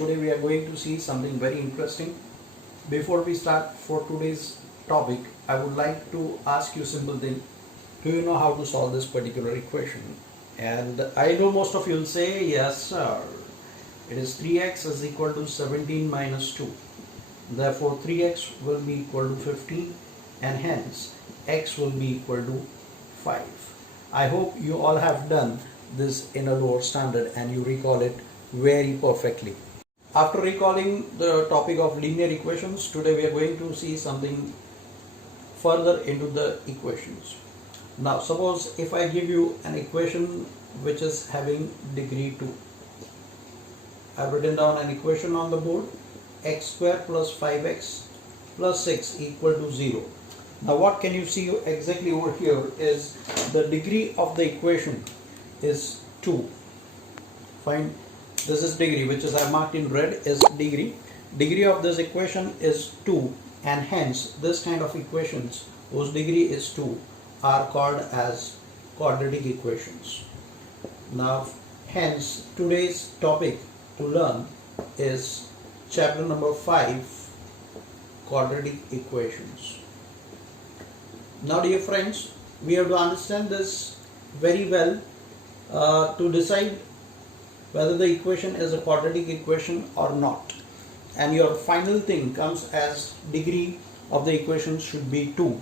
Today we are going to see something very interesting. Before we start for today's topic, I would like to ask you a simple thing. Do you know how to solve this particular equation? And I know most of you will say, yes sir. It is 3x is equal to 17 minus 2. Therefore 3x will be equal to 15 and hence x will be equal to 5. I hope you all have done this in a lower standard and you recall it very perfectly. After recalling the topic of linear equations, today we are going to see something further into the equations. Now suppose if I give you an equation which is having degree 2. I've written down an equation on the board, x square plus 5x plus 6 equal to 0. Now what can you see exactly over here is the degree of the equation is 2. Fine. This is degree, which is I marked in red is degree. Degree of this equation is 2 and hence this kind of equations whose degree is 2 are called as quadratic equations. Now hence today's topic to learn is chapter number 5, quadratic equations. Now dear friends, we have to understand this very well to decide whether the equation is a quadratic equation or not, and your final thing comes as degree of the equation should be 2.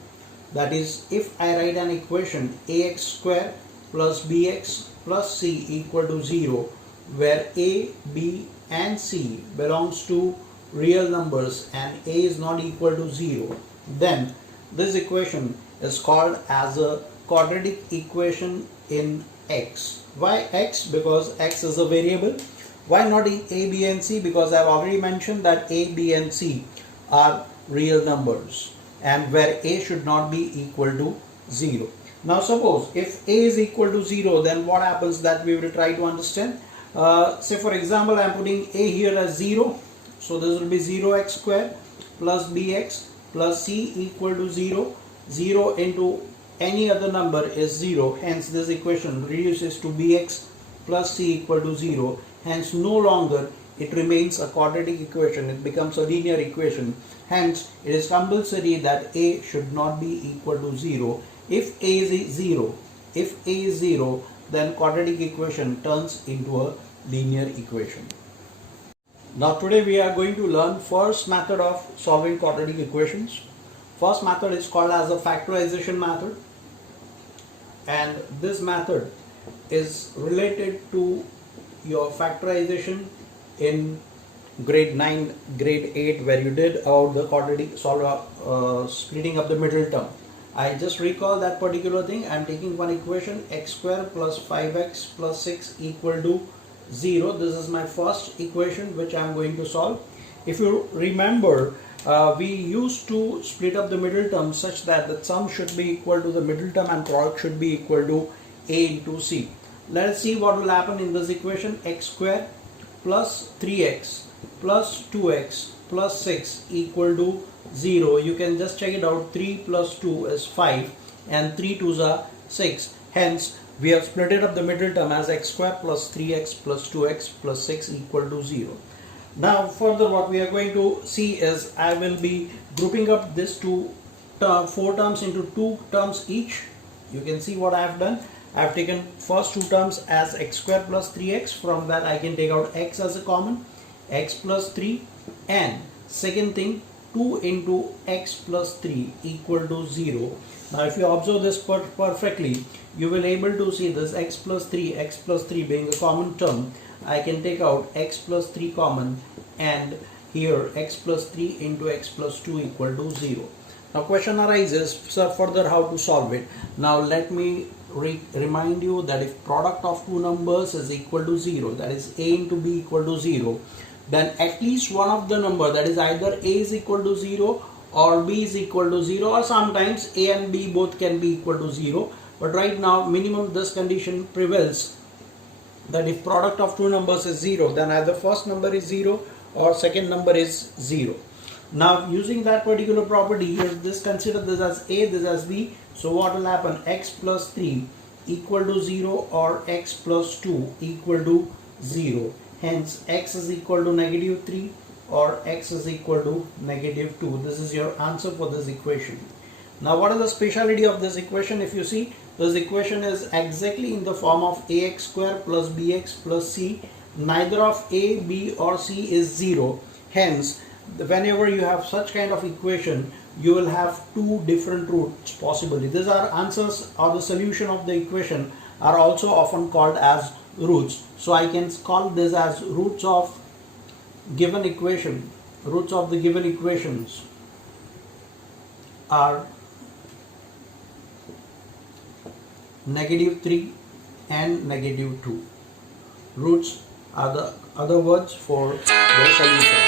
That is, if I write an equation ax square plus bx plus c equal to 0, where a, b and c belongs to real numbers and a is not equal to 0, then this equation is called as a quadratic equation in x. Why x? Because x is a variable. Why not a, b and c? Because I have already mentioned that a, b and c are real numbers and where a should not be equal to 0. Now suppose if a is equal to 0, then what happens that we will try to understand. Say for example I am putting a here as 0, so this will be 0x square plus bx plus c equal to 0. 0 into any other number is 0, hence this equation reduces to bx plus c equal to 0, hence no longer it remains a quadratic equation, it becomes a linear equation, hence it is compulsory that a should not be equal to 0. If a is 0, then quadratic equation turns into a linear equation. Now today we are going to learn first method of solving quadratic equations. First method is called as a factorization method, and this method is related to your factorization in grade 9, grade 8, where you did out the quadratic splitting up the middle term. I just recall that particular thing. I am taking one equation, x square plus 5x plus 6 equal to 0. This is my first equation which I am going to solve. If you remember, we used to split up the middle term such that the sum should be equal to the middle term and product should be equal to a into c. Let us see what will happen in this equation. X square plus 3x plus 2x plus 6 equal to 0. You can just check it out. 3 plus 2 is 5 and 3 2s are 6. Hence we have split it up the middle term as x square plus 3x plus 2x plus 6 equal to 0. Now further what we are going to see is I will be grouping up this four terms into 2 terms each. You can see what I have done. I have taken first 2 terms as x square plus 3x. From that I can take out x as a common, x plus 3, and second thing 2 into x plus 3 equal to 0. Now if you observe this perfectly, you will able to see this x plus 3 being a common term. I can take out x plus 3 common, and here x plus 3 into x plus 2 equal to 0. Now question arises, sir, further how to solve it. Now let me remind you that if product of two numbers is equal to 0, that is a into b equal to 0, then at least one of the number, that is either a is equal to 0 or b is equal to 0, or sometimes a and b both can be equal to 0. But right now minimum this condition prevails, that if product of two numbers is 0, then either first number is 0 or second number is 0. Now using that particular property, here this consider this as a, this as b. So what will happen? X plus 3 equal to 0 or x plus 2 equal to 0. Hence x is equal to negative 3 or x is equal to negative 2. This is your answer for this equation. Now what is the speciality of this equation? If you see, this equation is exactly in the form of ax square plus bx plus c. Neither of a, b or c is 0. Hence, whenever you have such kind of equation, you will have two different roots possibly. These are answers or the solution of the equation are also often called as roots. So I can call this as roots of given equation. Roots of the given equations are negative 3 and negative 2. Roots are the other words for the solution.